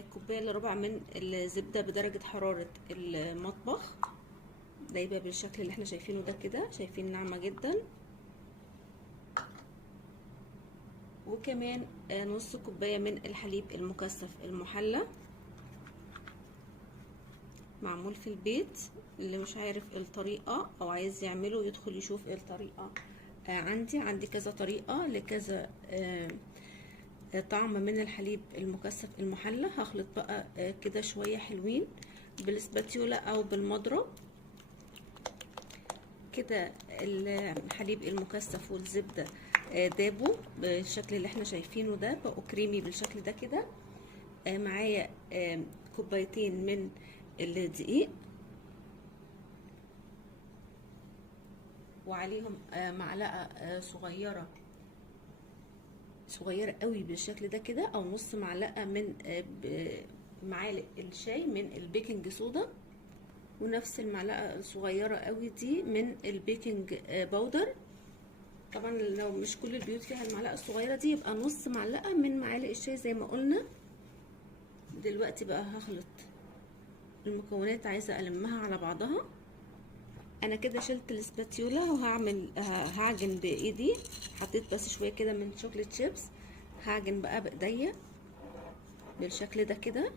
كوباية الا ربع من الزبدة بدرجة حرارة المطبخ، دايبة بالشكل اللي احنا شايفينه ده كده، شايفين ناعمة جدا. وكمان نص كوباية من الحليب المكثف المحلى، معمول في البيت. اللي مش عارف الطريقة او عايز يعمله يدخل يشوف ايه الطريقة. عندي كذا طريقة لكذا طعم من الحليب المكثف المحلى. هخلط بقى كده شوية حلوين بالسباتيولا او بالمضرب كده. الحليب المكثف والزبدة دابوا بالشكل اللي احنا شايفينه ده، بقوا كريمي بالشكل ده كده. معايا كوبايتين من الدقيق، وعليهم معلقة صغيرة قوي بالشكل ده كده، او نص معلقة من معالق الشاي من البيكنج صودا، ونفس المعلقة الصغيرة قوي دي من البيكنج باودر. طبعا لو مش كل البيوت فيها المعلقة الصغيرة دي يبقى نص معلقة من معالق الشاي زي ما قلنا. دلوقتي بقى هخلط المكونات، عايزة ألمها على بعضها. انا كده شلت الاسباتيولا هعجن بايدي. حطيت بس شويه كده من شوكليت شيبس، هعجن بقى بايديا بالشكل ده كده.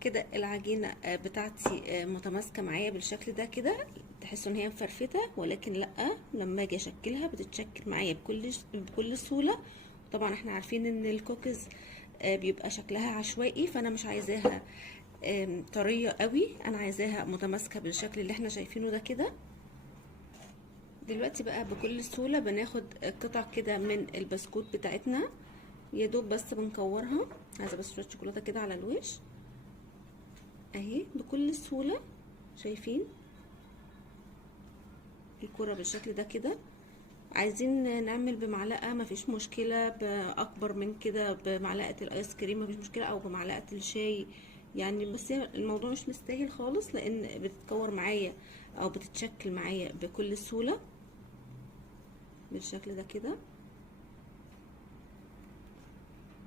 كده العجينه بتاعتي متماسكه معايا بالشكل ده كده، تحسوا ان هي مفرفته، ولكن لا، لما اجي اشكلها بتتشكل معايا بكل سهوله. طبعا احنا عارفين ان الكوكيز بيبقى شكلها عشوائي، فانا مش عايزاها طريه قوي، انا عايزاها متماسكه بالشكل اللي احنا شايفينه ده كده. دلوقتي بقى بكل سهوله بناخد قطع كده من البسكوت بتاعتنا، يا دوب بس بنكورها. عايزه بس شويه شوكولاته كده على الوش اهي، بكل سهوله. شايفين الكرة بالشكل ده كده. عايزين نعمل بمعلقه مفيش مشكله، باكبر من كده بمعلقه الايس كريم مفيش مشكله، او بمعلقه الشاي يعني. بس الموضوع مش مستاهل خالص، لان بتتكور معايا او بتتشكل معايا بكل سهوله بالشكل ده كده.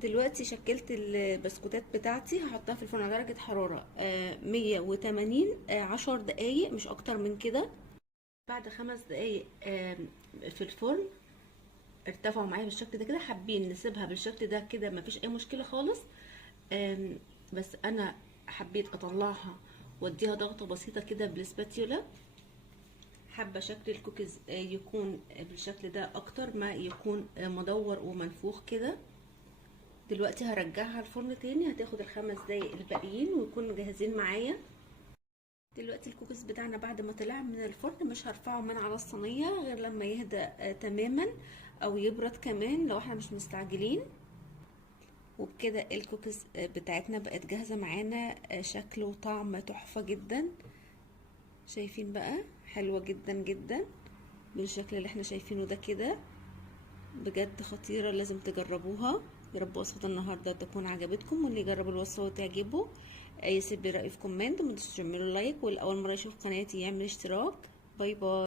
دلوقتي شكلت البسكوتات بتاعتي، هحطها في الفرن على درجة حرارة 180 10 دقايق، مش اكتر من كده. بعد 5 دقايق في الفرن ارتفعوا معايا بالشكل ده كده. حابين نسيبها بالشكل ده كده مفيش اي مشكلة خالص، بس انا حبيت اطلعها واديها ضغطة بسيطة كده بالسباتيولا. حابة شكل الكوكيز يكون بالشكل ده اكتر ما يكون مدور ومنفوخ كده. دلوقتي هرجعها الفرن تاني، هتاخد ال5 دقايق الباقيين ويكونوا جاهزين معايا. دلوقتي الكوكيز بتاعنا بعد ما طلع من الفرن مش هرفعه من على الصينيه غير لما يهدى تماما او يبرد كمان لو احنا مش مستعجلين. وبكده الكوكيز بتاعتنا بقت جاهزه معانا، شكل وطعم تحفه جدا. شايفين بقى حلوه جدا جدا بالشكل اللي احنا شايفينه ده كده، بجد خطيره، لازم تجربوها. يا رب وصفة النهارده تكون عجبتكم، واللي يجرب الوصفه وتعجبه يسيب لي رأي في كومنت، ومتنسوش تعملوا لايك، واللي اول مره يشوف قناتي يعمل اشتراك. باي باي.